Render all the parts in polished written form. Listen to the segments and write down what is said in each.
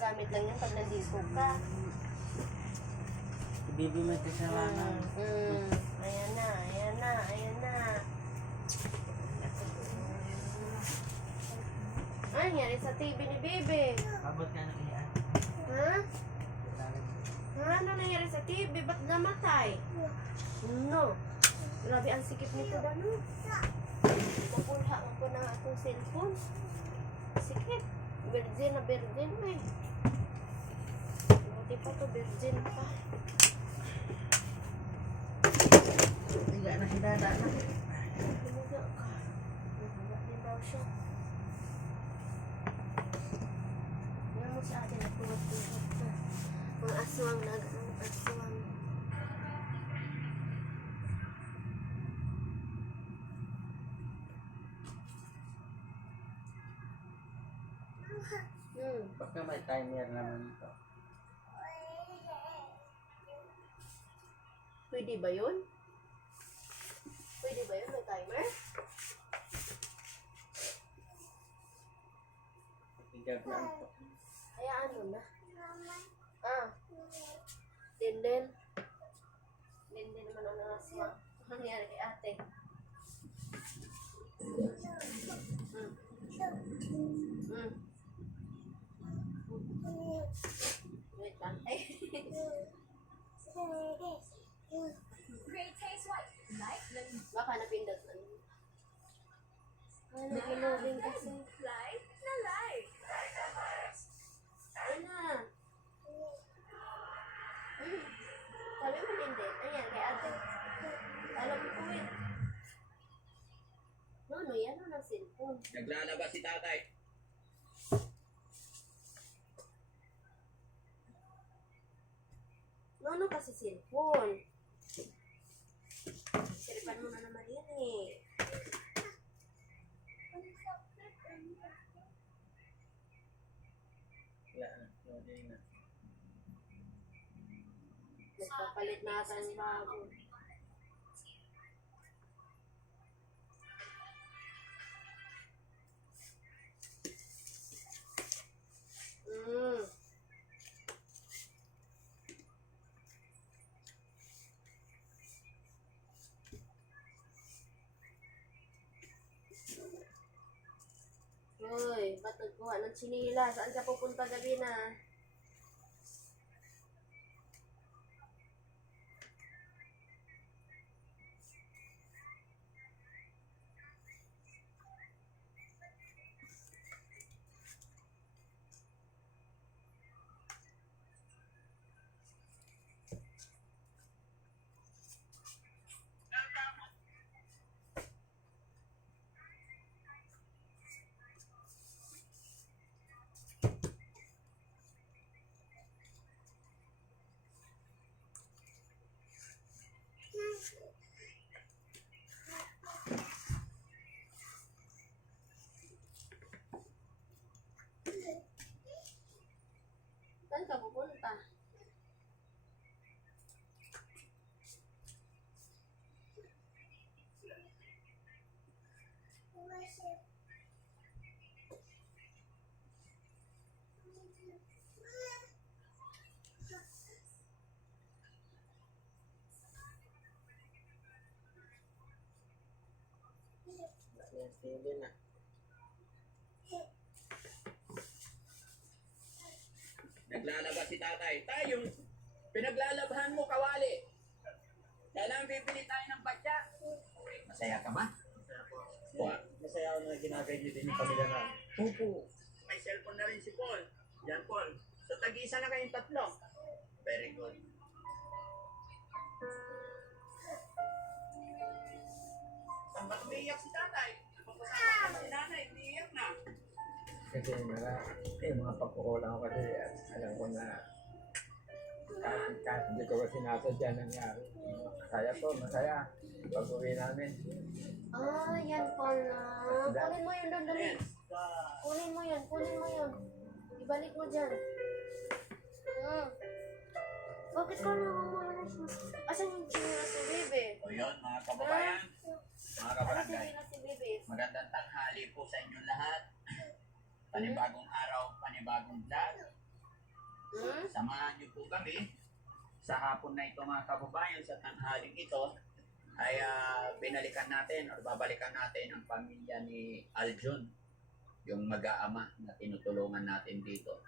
Gamit lang yan pag nandito ka. Bibi may kasalanan. Ayan na, ayan na, ayan na. Ano nangyari sa TV ni Bibi? Abot ka na kaya. Ha? Ano nangyari sa TV? Ba't namatay? No. Grabe ang sikip nito, Dano. Napulha ko na akong cellphone. Sikip. Virgin na virgin eh. Buti pa to, virgin pa. Tiga na si Dada na. Humuga ka. Humuga din daw siya. Yan mo si ate na tuwad-tuwad ka. Mga aswang na ganun, aswang. Baka may timer naman ito. Pwede ba yun? Pwede ba yun? May timer? Tigab lang ito. Kaya ano na? Linden. Linden naman ang aswang. Ano nangyari kay ate? Wait lang. Great taste, what? Like the Baka napindot na. Ay, nag-loading kasi. like the like. Ay na. Sabi mo Linden. Ayan, kay ate. Alam mo po eh. No, yan na ng cellphone. Naglalaba si tatay. No, kasi cellphone. Siripan mo na naman yan eh. Wala na. Loading na. Nagpapalit natin bago. Uy, ba't nagkuha ng chinila? Saan ka pupunta gabi na? Saan ka pupunta? Yes, hindi na. Naglalaba si tatay. Tayong pinaglalabahan mo, kawali. Kailangan bibili tayo ng batya. Masaya ka ba? Masaya ako na ginaganyo din yung pamilya na. Pupo. May cellphone na rin si Paul. Yan, Paul. So, tag-isa na kayong tatlo. Very good. Saan ba't umiiyak si tatay? Kapag si nanay, umiiyak na. Kasi mga pagkukulang ko kasi alam ko na kahit hindi ko kasi nasadya nangyari. Masaya. Pag-uwi namin. Yan pala. Kunin mo yun doon, dali. Kunin mo yun. Ibalik mo dyan. Bakit ka nangangalas mo? Asan yung chinilas si Bebe? O yun, mga kababayan, mga kabarangay. Chinilas si Bebe? Magandang tanghali po sa inyong lahat. Panibagong araw, panibagong vlog. Hmm? Samahan niyo po kami sa hapon na ito mga kababayan, sa tanghaling ito ay binalikan natin o babalikan natin ang pamilya ni Aljun, yung mag-aama na tinutulungan natin dito.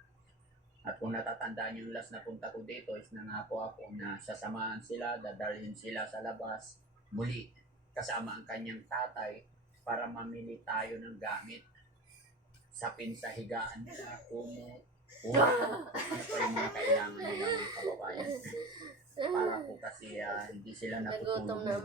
At kung natatandaan yung last na punta ko dito is nangako ako na sasamahan sila, dadalhin sila sa labas muli kasama ang kanyang tatay para mamili tayo ng gamit. Sapin sa higaan nila, kumot, ano pa yung mga kailangan nila mga kababayan. Para po kasi hindi sila Nagutom natutulog. na